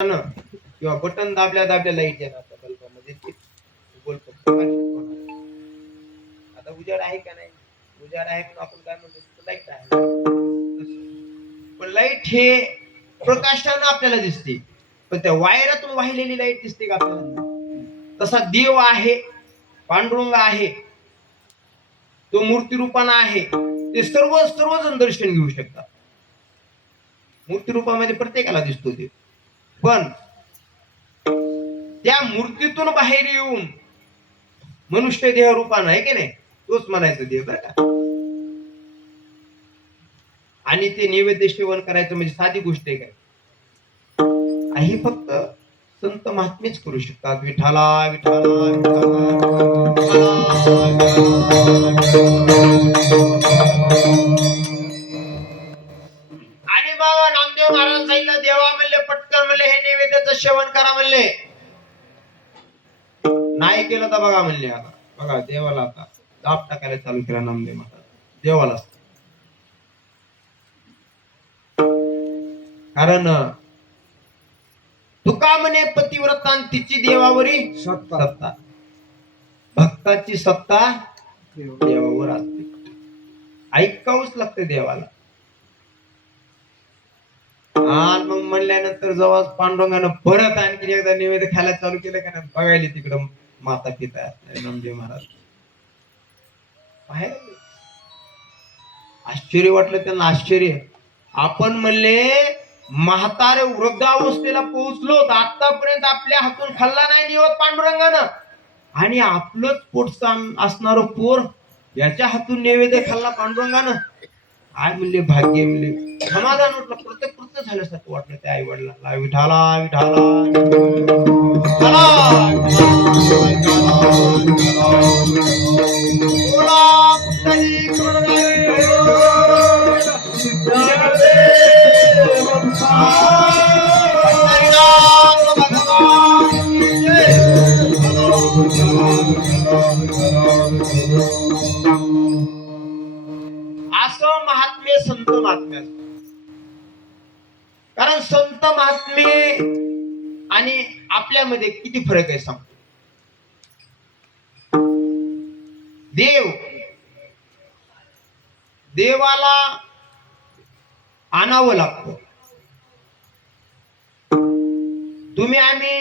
किंवा बटन दाबल्या दाबल्या लाईट येणार बल्बामध्ये आता उजाड आहे का नाही, उजाड आहे म्हणून आपण काय म्हणतो लाईट आहे. पण लाईट हे प्रकाशानं आपल्याला दिसते, पण त्या वायरातून वाहिलेली लाईट दिसते का आपल्याला? तसा देव आहे, पांडुरंग आहे, तो मूर्ती रूपानं आहे. ते सर्वजण दर्शन घेऊ शकतात. मूर्ती रूपामध्ये प्रत्येकाला दिसतो देव, पण त्या मूर्तीतून बाहेर येऊन मनुष्य देह रूपानं आहे की नाही, तोच म्हणायचं देव बरं का. आणि ते नैवेद्य सेवन करायचं म्हणजे साधी गोष्ट आहे काय? हे फक्त संत महात्मेच करू शकतात. विठाला विठाला आणि मग नामदेव महाराज सांगितलं, देवा म्हणले पटकन म्हणले हे नैवेद्याचं सेवन करा म्हणले. नाही केलं तर बघा म्हणले, आता बघा देवाला आता दाब टाकायला चालू केला नामदेव महाराज देवाला. कारण तुका म्हणे पतिव्रतांतीची देवावरी सत्ता, भक्ताची सत्ता देवावर असते. ऐकावंच लागते देवाला. आणि मग म्हणल्यानंतर जेव्हा पांडुरंगानं परत आणखी एकदा नैवेद्य खायला चालू केलं का नाही, बघायला तिकडं माता पिता नामदेव महाराज बाहेर. आश्चर्य वाटलं त्यांना, आश्चर्य. आपण म्हणले म्हातारे वृद्धावस्थेला पोहोचलो, आतापर्यंत आपल्या हातून खाल्ला नाही निवत पांडुरंगानं, आणि आपलंच पोटचं असणार पोर याच्या हातून नैवेद्य खाल्ला पांडुरंगानं. काय म्हणले भाग्य, म्हणले समाधान वाटलं, कृतकृत्य झाल्यासारखं वाटलं त्या आई वडिलांना. विठाला विठाला असं महात्म्य संत महात्म्य. कारण संत महात्म्य आणि आपल्यामध्ये किती फरक आहे सांगतो. देवाला आणावं लागतं. तुम्ही आम्ही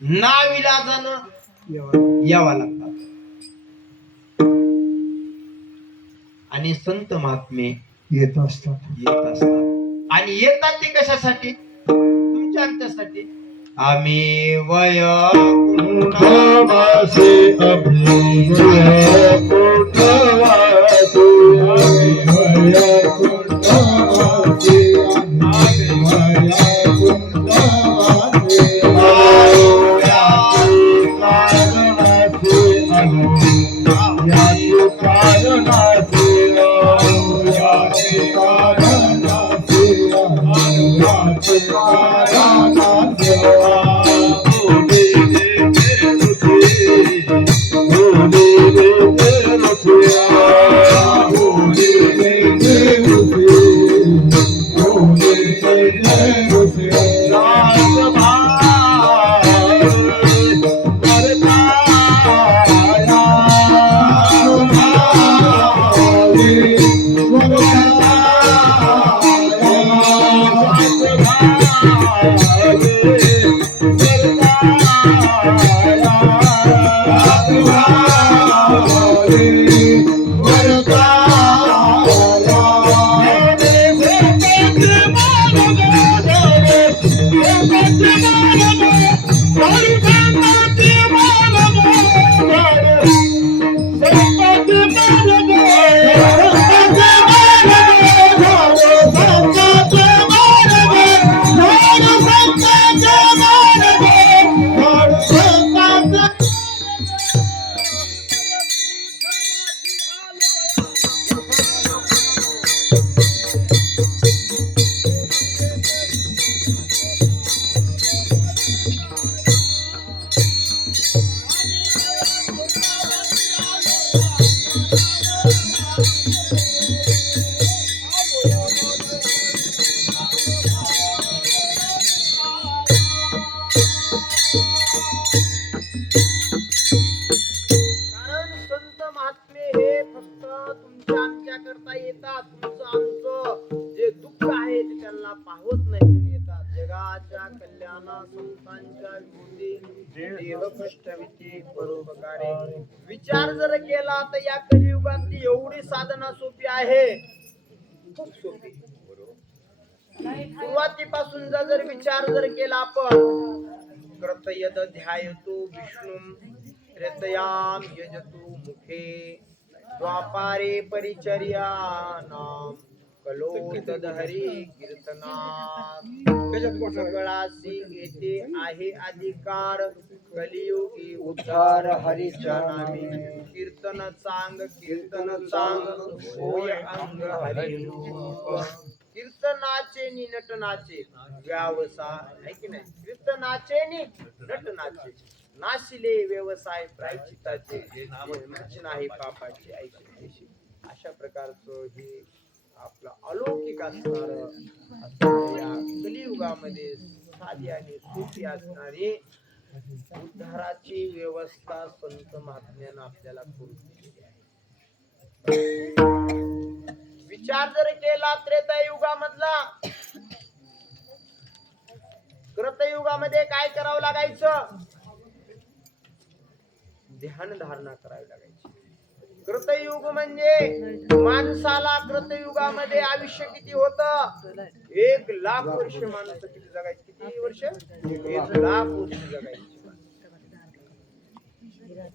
नाविलाजानं यावं लागतात. आणि संत महात्मे येत असतात. आणि येतात ते कशासाठी? तुमच्या आमच्यासाठी. आम्ही वैकुंठवासी त्यांना पाहत नाही येतात. जगाच्या कल्याणा संतांच्या विभूती देह कष्टविती परोपकारे. विचार जर केला तर या कलियुगात एवढी साधना सोपी आहे, खूप सोपी. सुरुवातीपासून जर विचार जर केला आपण, कृतयद ध्यायतु विष्णुं त्रेतयाम यजतु मुखे द्वापारे परिचर्यानाम कलो तदहरी कीर्तनात. सगळासी येते आहे अधिकार कलियुगी उद्धार हरीच्या नामी. कीर्तन चांग होय अंग हरी रूप. कीर्तनाचे नि नटनाचे व्यवसाय आहे की नाही. कीर्तनाचे नि नटनाचे नाशिले व्यवसाय प्रायचिताचे नाही पापाचे ऐशी. अशा प्रकारचं हे आपलं अलौकिक असणार या कलियुगामध्ये साधी आणि सोपी असणारी उद्धाराची व्यवस्था संत महात्म्यानं आपल्याला करून दिलेली आहे. विचार जर केला त्रेतायुगामधला, कृतयुगामध्ये काय करावं लागायचं, ध्यान धारणा करावी लागायची. कृतयुग म्हणजे माणसाला कृतयुगामध्ये आयुष्य किती होतं, 1,00,000 वर्ष माणसं किती जगायची. किती वर्ष, 1,00,000 वर्ष जगायची.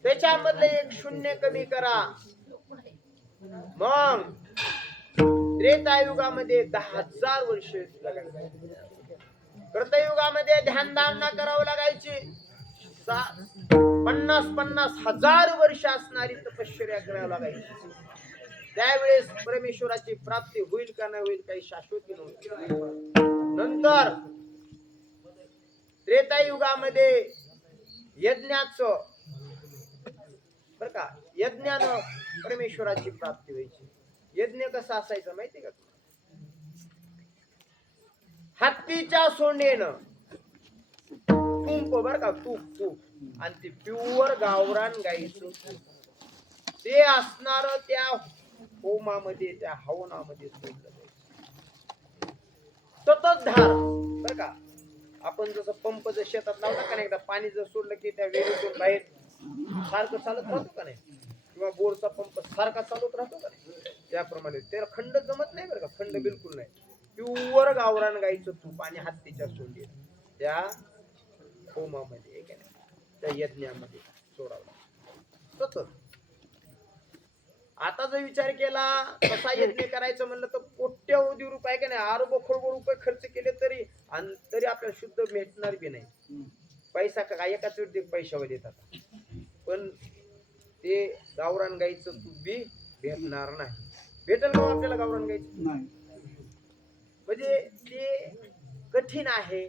त्याच्यामधलं एक शून्य कमी करा, मग त्रेतायुगामध्ये 10,000 वर्ष जगायची. कृतयुगामध्ये ध्यान धारणा करावं लागायची. 50,000 वर्ष असणारी तपश्चर्या करावी लागायची. त्यावेळेस परमेश्वराची प्राप्ती होईल का नाही होईल काही शाश्वती नव्हती. नंतर त्रेतायुगामध्ये यज्ञाचं बर का, यज्ञानं परमेश्वराची प्राप्ती व्हायची. यज्ञ कसा असायचा माहिती का तुम्हाला, हत्तीच्या सोंडेनं तूप बर का, तूप आणि ते प्युअर गावरान गाईचं तूप ते असणार त्या होमामध्ये, त्या हवनामध्ये सोडलं जायचं. सतत धार बर का. आपण जसं पंप जर शेतात लावला का नाही, एकदा पाणी जर सोडलं की त्या विहिरीतून बाहेर सारखं चालत राहतो का नाही, किंवा बोरचा पंप सारखा चालत राहतो का नाही, त्याप्रमाणे त्याला खंड जमत नाही बरं का, खंड बिलकुल नाही. प्युअर गावरान गाईचं तूप आणि हत्तीच्या सोंडी त्या होमामध्ये त्या यज्ञामध्ये सोडावं सतत. आता जर विचार केला कसा यज्ञ करायचं म्हणलं तर कोट्यवधी रुपये का नाही, अरबो खरबो रुपये खर्च केले तरी आपल्याला शुद्ध भेटणार बी नाही. पैसा काय एकाच वेळी पैशावर येतात, पण ते गावरान गाईचं तूप बी भेटणार नाही. भेटेल का आपल्याला गावरान गाईचं नाही, म्हणजे ते कठीण आहे,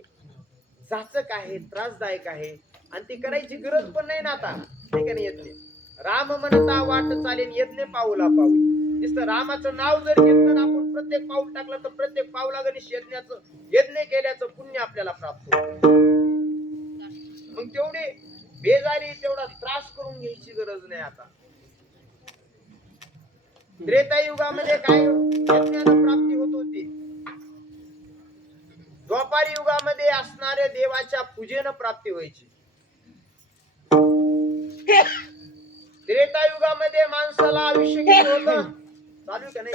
जाचक आहे, त्रासदायक आहे आणि ती करायची गरज पण नाही ना आता. ठीक आहे, यज्ञ राम म्हणता वाट चालेल यज्ञ पाऊला पाऊल. नुसतं रामाचं नाव जर घेतलं ना आपण, प्रत्येक पाऊल टाकलं तर प्रत्येक पाऊला गणेश यज्ञ केल्याचं पुण्य आपल्याला प्राप्त होतं. मग तेवढे बेजारी तेवढा त्रास करून घ्यायची गरज नाही आता. त्रेतायुगामध्ये काय यज्ञानं प्राप्ती होत होती, द्वापारी युगामध्ये असणाऱ्या देवाच्या पूजेनं प्राप्ती व्हायची. त्रेतायुगामध्ये माणसाला आयुष्य किती होतं चालू का नाही,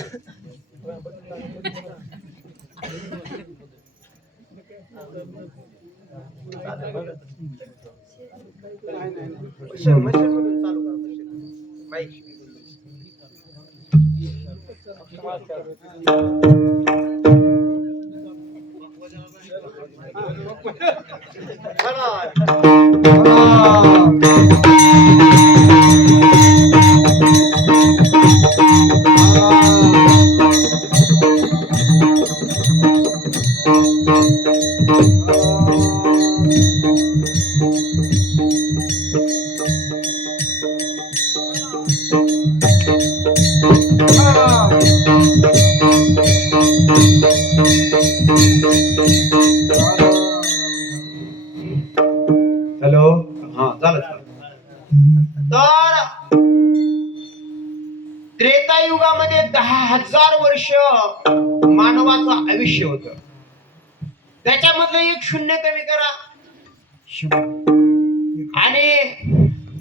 मशीन चालू करा माईक. हॅलो, हा झालं. तर त्रेतायुगामध्ये 10,000 वर्ष मानवाचं आयुष्य होतं. त्याच्यामधलं एक शून्य कमी करा आणि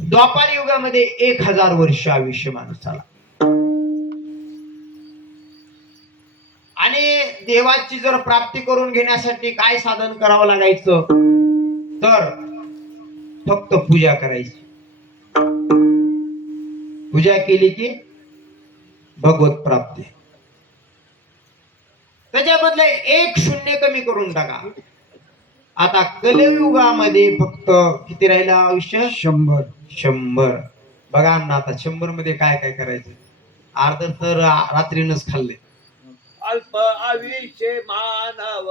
द्वापार युगामध्ये 1000 वर्ष आयुष्य माणसाला. आणि देवाची जर प्राप्ती करून घेण्यासाठी काय साधन करावं लागायचं तर फक्त पूजा करायची. पूजा केली की भगवत प्राप्ती. त्याच्यामधले एक शून्य कमी करून टाका. आता कलियुगामध्ये फक्त किती राहिलं आयुष्य? 100. बघा ना आता 100 मध्ये काय काय करायचं. अर्ध तर रात्रीनच खाल्ले. अल्प आयुष्य मानव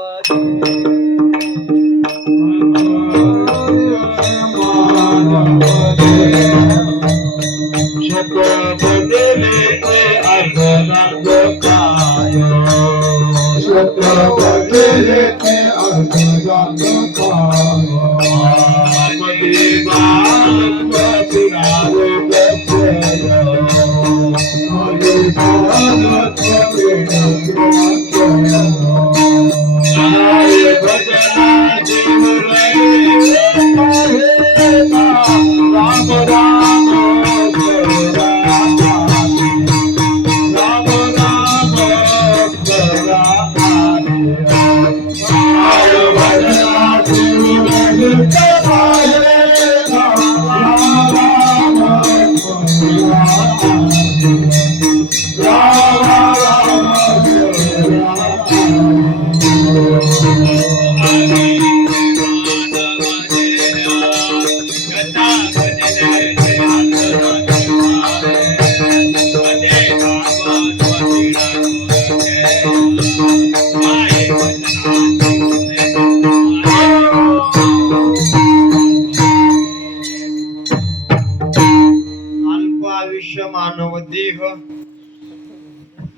मानव देह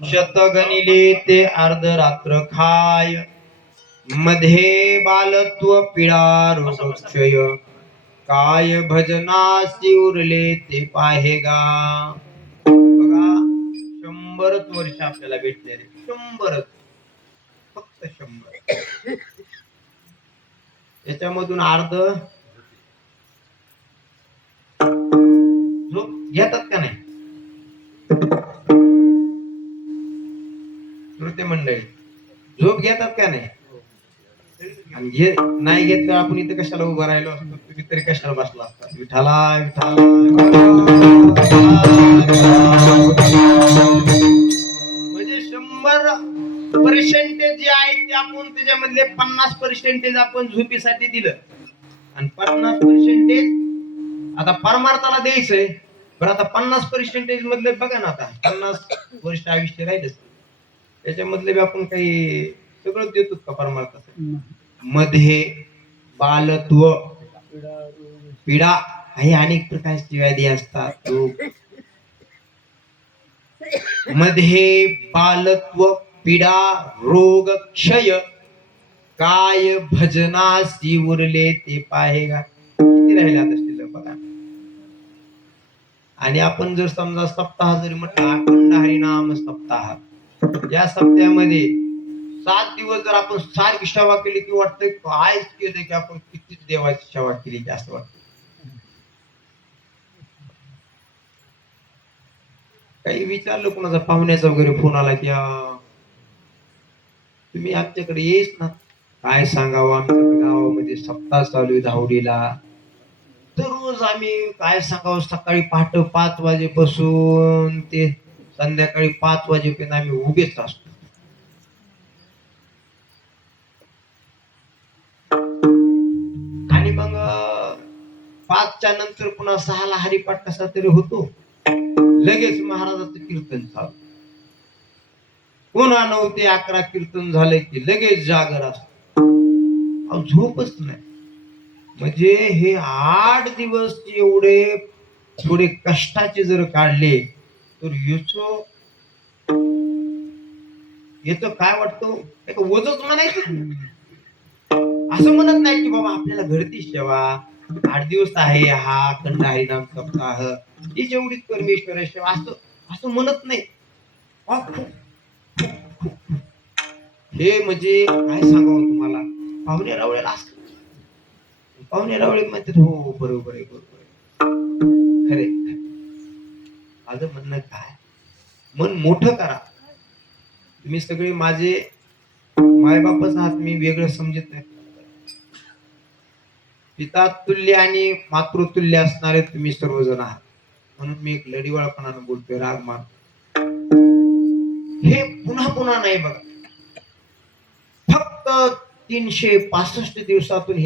शतगणिले ते अर्धरात्र खाय. मध्ये बालत्व पिळा रोगक्षय काय भजनासी उरले ते पाहेगा. बघा 100 वर्ष आपल्याला भेटले रे. 100 फक्त 100. याच्यामधून अर्ध झोप घेतात का नाही श्रोते मंडळी? झोप घेतात का नाही? आणि जे नाही घेतलं आपण इथे कशाला उभं राहिलो असतो? तुम्ही तरी कशाला बसला असता? विठाला विठाला. म्हणजे 100% जे आहे ते आपण त्याच्यामधले 50% आपण झोपीसाठी दिलं आणि 50% आता परमार्थाला द्यायचंय. पण आता 50% मधले बघा ना, आता 50 वर्ष आयुष्य राहिलं त्याच्यामधले आपण काही सगळं देतो का परमार्थासाठी? मध्ये बालत्व पीडा हे अनेक प्रकारची व्याधी असतात. मध्ये बालत्व पीडा रोग क्षय काय भजनासी उरले ते पाहेगा. किती राहिले आता शिल्लक बघा. आणि आपण जर समजा सप्ताह जरी म्हटला अखंड हरिनाम सप्ताह, या सप्त्यामध्ये 7 दिवस जर आपण सारखी सेवा केली की वाटतं कायच केलं की आपण किती देवाची सेवा केली की असं वाटतं. काही विचारलं कोणाचा पाहुण्याचा वगैरे फोन आला की तुम्ही आमच्याकडे येईच ना. काय सांगावं, आमच्या गावामध्ये सप्ताह चालू आहे धावडीला. दररोज आम्ही काय सांगावं, सकाळी पहाटे 5 वाजेपासून ते संध्याकाळी 5 वाजेपर्यंत आम्ही उभेच असतो. आणि मग 5च्या नंतर पुन्हा 6ला हरिपाठ कसा तरी होतो. लगेच महाराजाचं कीर्तन चालू. पुन्हा 9 ते 11 कीर्तन झालं की लगेच जागर असतो. झोपच नाही. म्हणजे हे 8 दिवस एवढे थोडे कष्टाचे जर काढले तर येतो काय वाटतो एक वजच म्हणायचं. असं म्हणत नाही की बाबा आपल्याला घडती सेवा 8 दिवस आहे हा अखंड हरिनाम सप्ताह ही जेवढीच परमेश्वर सेवा असं असं म्हणत नाही. हे म्हणजे काय सांगावं तुम्हाला, पाहुणे रावळ्याला असत. पाहुणे रावळे म्हणतात हो बरोबर आहे बरोबर आहे खरे. माझं म्हणणं काय, मन मोठं करा. तुम्ही सगळे माझे मायबापच आहात, मी वेगळं समजत नाही. पिता तुल्य आणि मातृतुल्य असणारे तुम्ही सर्वजण आहात, म्हणून मी एक लढीवाळपणानं बोलतोय, राग मान. हे पुन्हा पुन्हा नाही बघा, फक्त 365 दिवसातून हे